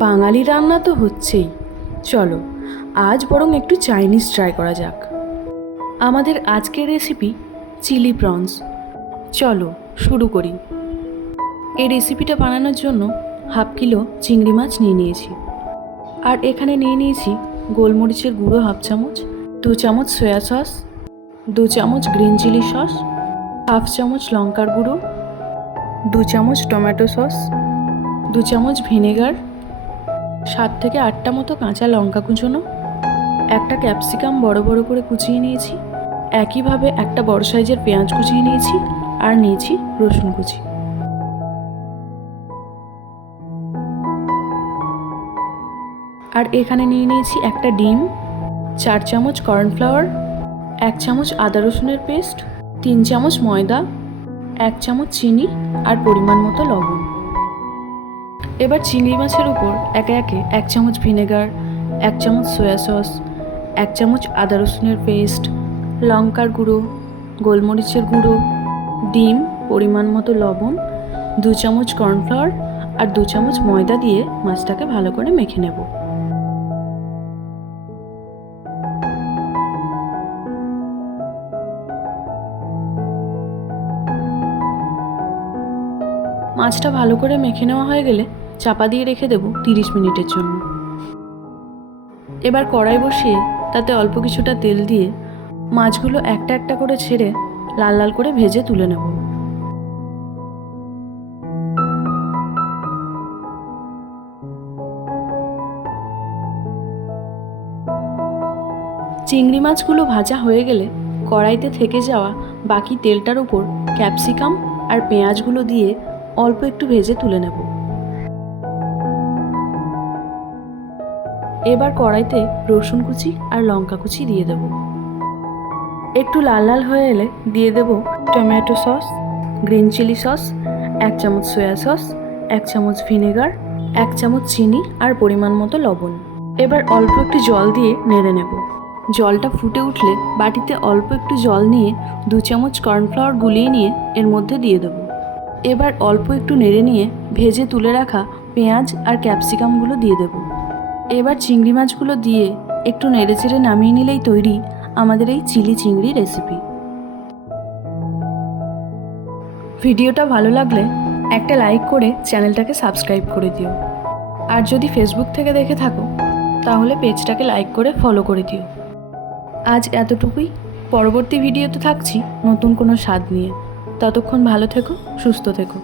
বাঙালি রান্না তো হচ্ছেই, চলো আজ বরং একটু চাইনিজ ট্রাই করা যাক। আমাদের আজকের রেসিপি চিলি প্রনস। চলো শুরু করি। এই রেসিপিটা বানানোর জন্য হাফ কিলো চিংড়ি মাছ নিয়ে নিয়েছি। আর এখানে নিয়ে নিয়েছি গোলমরিচের গুঁড়ো হাফ চামচ, 2 চামচ সয়া সস, 2 চামচ গ্রিন চিলি সস, হাফ চামচ লঙ্কার গুঁড়ো, 2 চামচ টমেটো সস, 2 চামচ ভিনেগার, 7 থেকে 8টা মতো কাঁচা লঙ্কা কুচোনো, একটা ক্যাপসিকাম বড় বড় করে কুচিয়ে নিয়েছি, একইভাবে একটা বড় সাইজের পেঁয়াজ কুচিয়ে নিয়েছি, আর নিয়েছি রসুন কুচি। আর এখানে নিয়ে নিয়েছি একটা ডিম, 4 চামচ কর্নফ্লাওয়ার, 1 চামচ আদা রসুনের পেস্ট, 3 চামচ ময়দা, 1 চামচ চিনি আর পরিমাণ মতো লবণ। এবার চিংড়ি মাছের উপর একে একে 1 চামচ ভিনেগার, 1 চামচ সয়া সস, 1 চামচ আদা রসুনের পেস্ট, লঙ্কার গুঁড়ো, গোলমরিচের গুঁড়ো, ডিম, পরিমাণ মতো লবণ, 2 চামচ কর্নফ্লাওয়ার আর 2 চামচ ময়দা দিয়ে মাছটাকে ভালো করে মেখে নেব। মাছটা ভালো করে মেখে নেওয়া হয়ে গেলে চাপা দিয়ে রেখে দেব 30 মিনিটের জন্য। এবার কড়াই বসিয়ে তাতে অল্প কিছুটা তেল দিয়ে মাছগুলো একটা একটা করে ছেড়ে লাল লাল করে ভেজে তুলে নেব। চিংড়ি মাছগুলো ভাজা হয়ে গেলে কড়াইতে থেকে যাওয়া বাকি তেলটার উপর ক্যাপসিকাম আর পেঁয়াজগুলো দিয়ে অল্প একটু ভেজে তুলে নেব। এবার কড়াইতে রসুন কুচি আর লঙ্কা কুচি দিয়ে দেব। একটু লাল লাল হয়ে এলে দিয়ে দেব tomato sauce, green chilli sauce, 1 চামচ সয়া সস, 1 চামচ ভিনেগার, 1 চামচ চিনি আর পরিমাণ মতো লবণ। এবার অল্প একটু জল দিয়ে নেড়ে নেব। জলটা ফুটে উঠলে বাটিতে অল্প একটু জল নিয়ে 2 চামচ কর্নফ্লাওয়ার গুলিয়ে নিয়ে এর মধ্যে দিয়ে দেব। এবার অল্প একটু নেড়ে নিয়ে ভেজে তুলে রাখা পেঁয়াজ আর ক্যাপসিকামগুলো দিয়ে দেব। এবার চিংড়ি মাছগুলো দিয়ে একটু নেড়েচেড়ে নামিয়ে নিলেই তৈরি আমাদের এই চিলি চিংড়ি রেসিপি। ভিডিওটা ভালো লাগলে একটা লাইক করে চ্যানেলটাকে সাবস্ক্রাইব করে দিও। আর যদি ফেসবুক থেকে দেখে থাকো তাহলে পেজটাকে লাইক করে ফলো করে দিও। আজ এতটুকুই। পরবর্তী ভিডিওতে থাকছি নতুন কোনো স্বাদ নিয়ে। ততক্ষণ ভালো থেকো, সুস্থ থেকো।